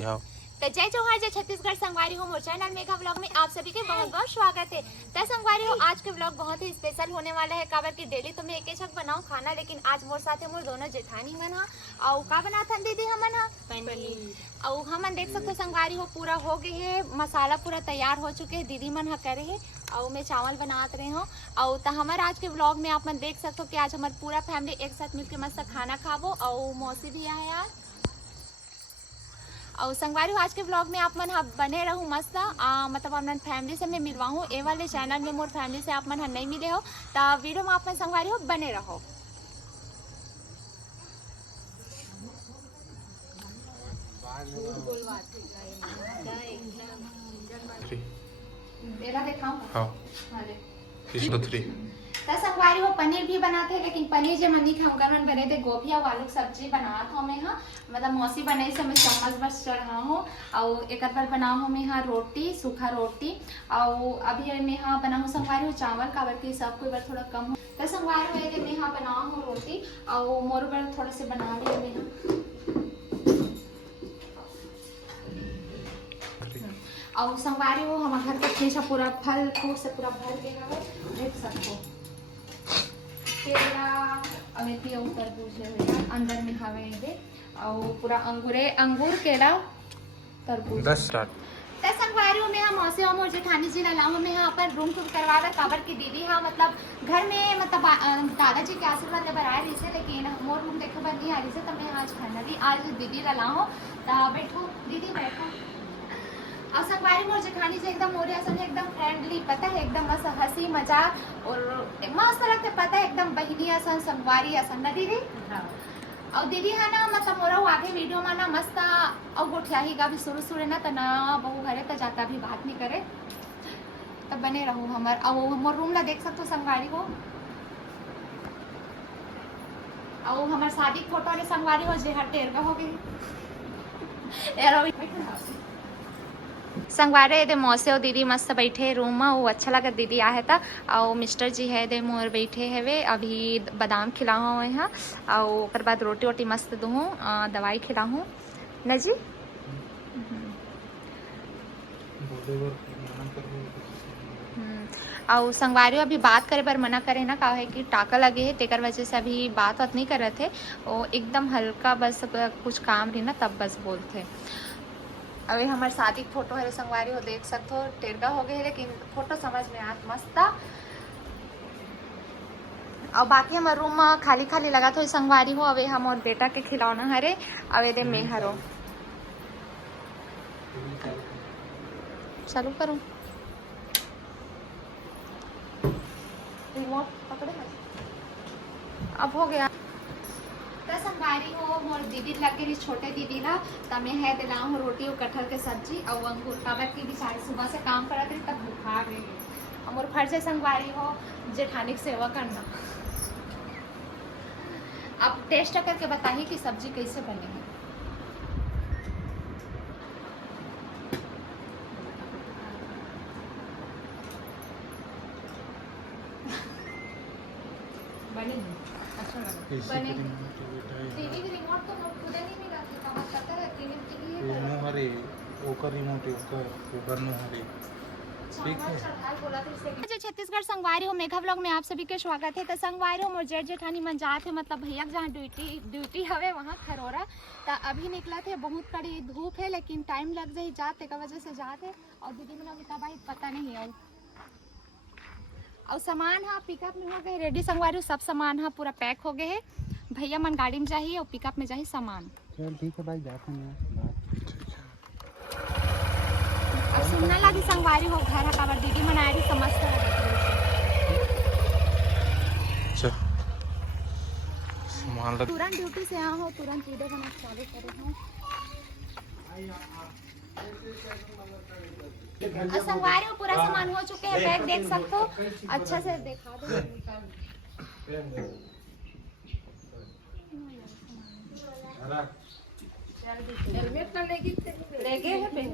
तो जय जोहार जय छत्तीसगढ़ संगवारी हो मोर चैनल मेघा व्लॉग में आप सभी के बहुत बहुत स्वागत है। तो संगवारी हो आज के व्लॉग बहुत ही स्पेशल होने वाला है। काबर की डेली तो मैं एक छक बनाऊं खाना, लेकिन आज मोर साथे मोर दोनों जेठानी मन हा और का बनाथन दीदी हमन हा पनीर। और हमन देख सकते संगवारी हो पूरा हो गए है, मसाला पूरा तैयार हो चुके है, दीदी मन हा करे है और मैं चावल बनात रहे हूँ। और तो हमारे आज के व्लॉग में आप मन देख सकते हो कि आज हमारे पूरा फैमिली एक साथ मिलकर मस्त खाना खाबो और मौसी भी आए यार। और संगवारी आज के व्लॉग में आप मन बने रहूँ मस्त मतलब अपन फैमिली से मैं मिलवाऊँ। ए वाले चैनल में मोर फैमिली से आप मन नहीं मिले हो तो वीडियो में आप मन संगवारी हो बने रहो। तो संगवारी हो पनीर भी बनाते हैं, लेकिन पनीर जो मनी खाऊंगा मन बने थे गोभी और आलू सब्जी बना था मैं हाँ, मतलब मौसी बने से मैं चम्मच बस चढ़ा हूँ। और एक बार बनाओ हूँ मैं हाँ रोटी, सूखा रोटी। और अभी मैं हाँ बना हूँ संगवारी हो चावल, काबर की सब कोई बार थोड़ा कम हो तो संगवारी हो मैं हाँ बनाओ हूँ रोटी और मोर बार थोड़ा से बना लिया मैं हाँ। और संगवारी हो हमारे घर के पीछे पूरा फल फूल से पूरा भर गया है, देख सकते हो। केला अमेथी और तरबूज है अंदर में हवे दे और पूरा अंगूर केला तरबूज 10 स्टार्ट। तो संगवारी में हम मौसी और जेठानी जी लाऊं में यहाँ पर रूम टूर करवा रहा काबर की दीदी हाँ मतलब घर में मतलब दादाजी के आशीर्वाद ले आ रही है, लेकिन मोर रूम देखे पर नहीं आ रही है। तो मैं आज फाइनली आज दीदी लाऊं तो बैठो दीदी बैठो। और संगवारी मोर जेठानी जी एकदम मोरे असन एकदम फ्रेंडली पता है, एकदम मस्त हंसी मजाक और मस्त लगते पता है, एकदम बहिनी असन संगवारी असन ना दीदी। और दीदी है ना मतलब मोरा आगे वीडियो में ना मस्त और गोठियाही का भी शुरू ना तो ना बहु घरे तो जाता भी बात नहीं करे तो बने रहूँ हमार। और मोर रूम ला देख सकते हो संगवारी हो। और हमार शादी फोटो ने संगवारी हो जे हर टेर हो गई संगवारे दे मौसे और दीदी मस्त बैठे रूम में, वो अच्छा लगा दीदी आए था। और मिस्टर जी है दे मोर बैठे है वे अभी बादाम खिलाऊँ हुए हैं और बाद रोटी वोटी मस्त दूँ दवाई खिलाऊँ न जी। और संगवारी अभी बात करे पर मना करे ना, कहा है कि टाका लगे है तेकर वजह से अभी बात नहीं कर रहे थे। वो एकदम हल्का बस कुछ काम रही ना तब बस बोलते। अभी हमारे शादी की फोटो है संगवारी हो देख सकते हो, टेरगा हो गए है लेकिन फोटो समझ में आ मस्त। और बाकी हमारे रूम खाली खाली लगा तो संगवारी हो। अभी हम और बेटा के खिलौना हरे अवे दे मैं हरो चालू करूं रिमोट पकड़े अब हो गया। संगवारी हो मोर दीदी लगे छोटे दीदी ला तब मैं है दिलाऊँ रोटी और कटहल के सब्जी और अंगूर काबर की बेचारी सुबह से काम करत रही तब बुखार रही और मोर फर्ज है संगवारी हो जेठानी की सेवा करना। आप टेस्ट करके बताइए कि सब्जी कैसे बनेगी। बनी अच्छा लगा बने टीवी की रिमोट तो खुद नहीं मिला था पता है टीवी है हरे ओकर रिमोट ओकर नो हरे ठीक है। जय छत्तीसगढ़ संगवारी हो मेघा व्लॉग में आप सभी के स्वागत है। तो संगवारी हो मोर जेठ जेठानी मन जात है मतलब भैया जहाँ ड्यूटी हवे वहाँ खरोरा तो अभी निकला थे। बहुत कड़ी धूप है लेकिन टाइम लग जाए जाते का वजह से जाते और दीदी में अभी तबाही पता नहीं है। और सामान हाँ पिकअप में हो गए रेडी संगवारी सब सामान हाँ पूरा पैक हो गए है। भैया मन गाड़ी में चाहिए और पिकअप में चाहिए सामान। चल ठीक है भाई जाते हैं। अब सुनना लगी संगवारी हो घर है काबर दीदी मन आए समझते तुरंत ड्यूटी से यहाँ हो तुरंत वीडियो बना चालू करे हूँ। संगवारी में पूरा सामान हो चुके हैं, बैग देख सकते हो अच्छा से दिखा दो। हेलमेट तो लेगी है पहले